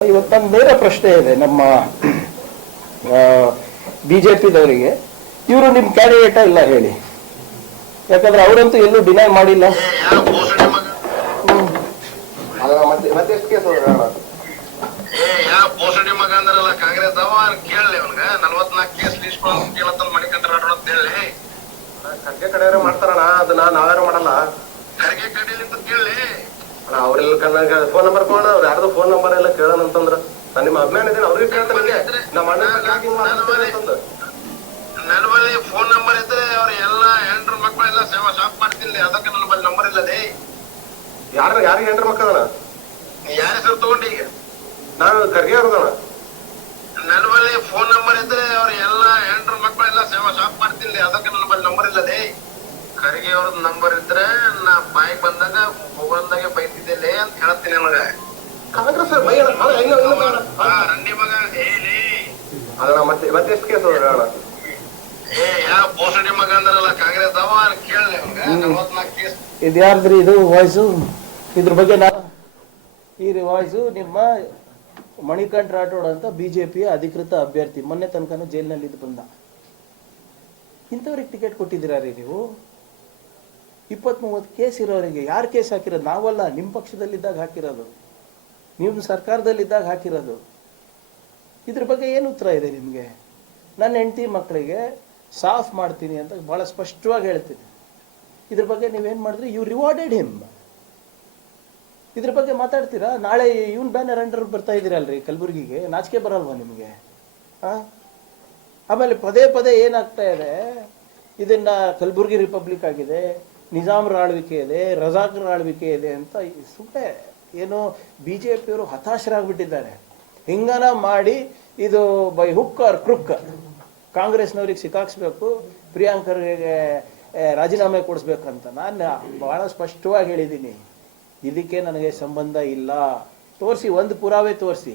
ಇವತ್ತು ಬೇರೆ ನೇರ ಪ್ರಶ್ನೆ ಇದೆ ನಮ್ಮ ಬಿಜೆಪಿದವರಿಗೆ ಇವರು ನಿಮ್ಮ ಕ್ಯಾಂಡಿಡೇಟ ಇಲ್ಲ ಹೇಳಿ. ಯಾಕಂದ್ರೆ ಅವರಂತೂ ಎಲ್ಲೂ ಡಿನೈ ಮಾಡಿಲ್ಲ. ಅಂತ ಖರ್ಗೆ ಕಡೆಯವ್ರೆ ಮಾಡ್ತಾರಣ ಅದನ್ನ ನಾವ್ಯಾರು ಮಾಡಲ್ಲ. ಖರ್ಗೆ ಕಡಿಲಿಂತ ಕೇಳಿ ಅವ್ರೆಲ್ಲ ಫೋನ್ ನಂಬರ್ ಕೊಡೋಣ ಅವ್ರು ಯಾರ್ದು ಫೋನ್ ನಂಬರ್ ಎಲ್ಲ ಕೇಳೋಣ. ನನ್ನ ಬಳಿ ಫೋನ್ ನಂಬರ್ ಇದ್ರೆ ಅವ್ರ ಎಲ್ಲ ಹೆಂಡ್ರ ಮಕ್ಕಳೆಲ್ಲ ಸೇವಾ ಶಾಪ್ ಮಾಡ್ತಿರ್ಲಿ. ಅದಕ್ಕೆ ನನ್ನ ಬಳಿ ನಂಬರ್ ಇಲ್ಲದೆ ಯಾರ ಯಾರಿಗೆ ಹೆಂಡ್ರ ಮಕ್ಕಳಣ ಯಾರ ಹೆಸರು ತಗೊಂಡಿ ಈಗ? ನಾನು ಖರ್ಗೆ ಅವ್ರದಣ ನನ್ನ ಬಳಿ ಫೋನ್ ನಂಬರ್ ಇದ್ರೆ ಅವ್ರ ಎಲ್ಲ ಹೆಂಡ್ರ ಮಕ್ಕಳೆಲ್ಲ ಸೇವಾ ಶಾಪ್ ಮಾಡ್ತಿರ್ಲಿ. ಅದಕ್ಕೆ ನನ್ನ ಬಳಿ ನಂಬರ್ ಇಲ್ಲದೆ ಖರ್ಗೆ ಅವ್ರದ್ ನಂಬರ್ ಇದ್ರೆ ನಾ ಬಾಯಿಗೆ ಬಂದಾಗ ಮೊಬೈಲ್ದಾಗೆ ಬೈತಿದ್ದೆ ಅಂತ ಹೇಳ್ತೀನಿ ನನಗ ಬೈ ಇನ್ನೂ ಇನ್ನೂ ಬೇಡ. ಆ ರಂಡಿ ಮಗ ಹೇಳಿ ಅಣ್ಣ ಮತ್ತೆ ಮತ್ತೆ ಎಷ್ಟು ಕೇಸ್ ಇದು ಯಾರ್ದ್ರಿ ಇದು ವಾಯ್ಸು ಇದ್ರ ಬಗ್ಗೆ ನಾ ಈ ವಾಯ್ಸು ನಿಮ್ಮ ಮಣಿಕಂಠ ರಾಠೋಡ್ ಅಂತ ಬಿಜೆಪಿಯ ಅಧಿಕೃತ ಅಭ್ಯರ್ಥಿ. ಮೊನ್ನೆ ತನಕನೂ ಜೈಲಿನಲ್ಲಿ ಇದು ಬಂದ. ಇಂಥವ್ರಿಗೆ ಟಿಕೆಟ್ ಕೊಟ್ಟಿದ್ದೀರಾ ರೀ ನೀವು? ಇಪ್ಪತ್ತ್ ಮೂವತ್ತು ಕೇಸ್ ಇರೋರಿಗೆ ಯಾರು ಕೇಸ್ ಹಾಕಿರೋದು? ನಾವಲ್ಲ ನಿಮ್ಮ ಪಕ್ಷದಲ್ಲಿದ್ದಾಗ ಹಾಕಿರೋದು. ನಿಮ್ಮ ಸರ್ಕಾರದಲ್ಲಿದ್ದಾಗ ಹಾಕಿರೋದು. ಇದ್ರ ಬಗ್ಗೆ ಏನು ಉತ್ತರ ಇದೆ ನಿಮಗೆ? ನನ್ನ ಹೆಂಡತಿ ಮಕ್ಕಳಿಗೆ ಸಾಫ್ ಮಾಡ್ತೀನಿ ಅಂತ ಭಾಳ ಸ್ಪಷ್ಟವಾಗಿ ಹೇಳ್ತೀನಿ. ಇದ್ರ ಬಗ್ಗೆ ನೀವೇನು ಮಾಡಿದ್ರಿ? ಯು ರಿವಾರ್ಡೆಡ್ ಹಿಮ್ ಇದ್ರ ಬಗ್ಗೆ ಮಾತಾಡ್ತೀರಾ? ನಾಳೆ ಇವನ್ ಬ್ಯಾನರ್ ಅಂಡರ್ ಬರ್ತಾ ಇದ್ದೀರಲ್ರಿ ಕಲಬುರಗಿಗೆ. ನಾಚಿಕೆ ಬರಲ್ವಾ ನಿಮಗೆ? ಹಾಂ ಆಮೇಲೆ ಪದೇ ಪದೇ ಏನಾಗ್ತಾ ಇದೆ? ಇದನ್ನ ಕಲಬುರಗಿ ರಿಪಬ್ಲಿಕ್ ಆಗಿದೆ, ನಿಜಾಮ್ರ ಆಳ್ವಿಕೆ ಇದೆ, ರಜಾಕರ ಆಳ್ವಿಕೆ ಇದೆ ಅಂತ ಸುಮ್ಮನೆ ಏನೋ ಬಿ ಜೆ ಪಿಯವರು ಹತಾಶರಾಗ್ಬಿಟ್ಟಿದ್ದಾರೆ. ಹಿಂಗನ ಮಾಡಿ ಇದು ಬೈ ಹುಕ್ ಆರ್ ಕ್ರುಕ್. ಕಾಂಗ್ರೆಸ್ನವ್ರಿಗೆ ಸಿಕ್ಕಾಕ್ಸ್ಬೇಕು, ಪ್ರಿಯಾಂಕರ್ಗೆ ರಾಜೀನಾಮೆ ಕೊಡಿಸ್ಬೇಕಂತ. ನಾನು ಬಹಳ ಸ್ಪಷ್ಟವಾಗಿ ಹೇಳಿದ್ದೀನಿ ಇದಕ್ಕೆ ನನಗೆ ಸಂಬಂಧ ಇಲ್ಲ. ತೋರಿಸಿ, ಒಂದು ಪುರಾವೆ ತೋರಿಸಿ.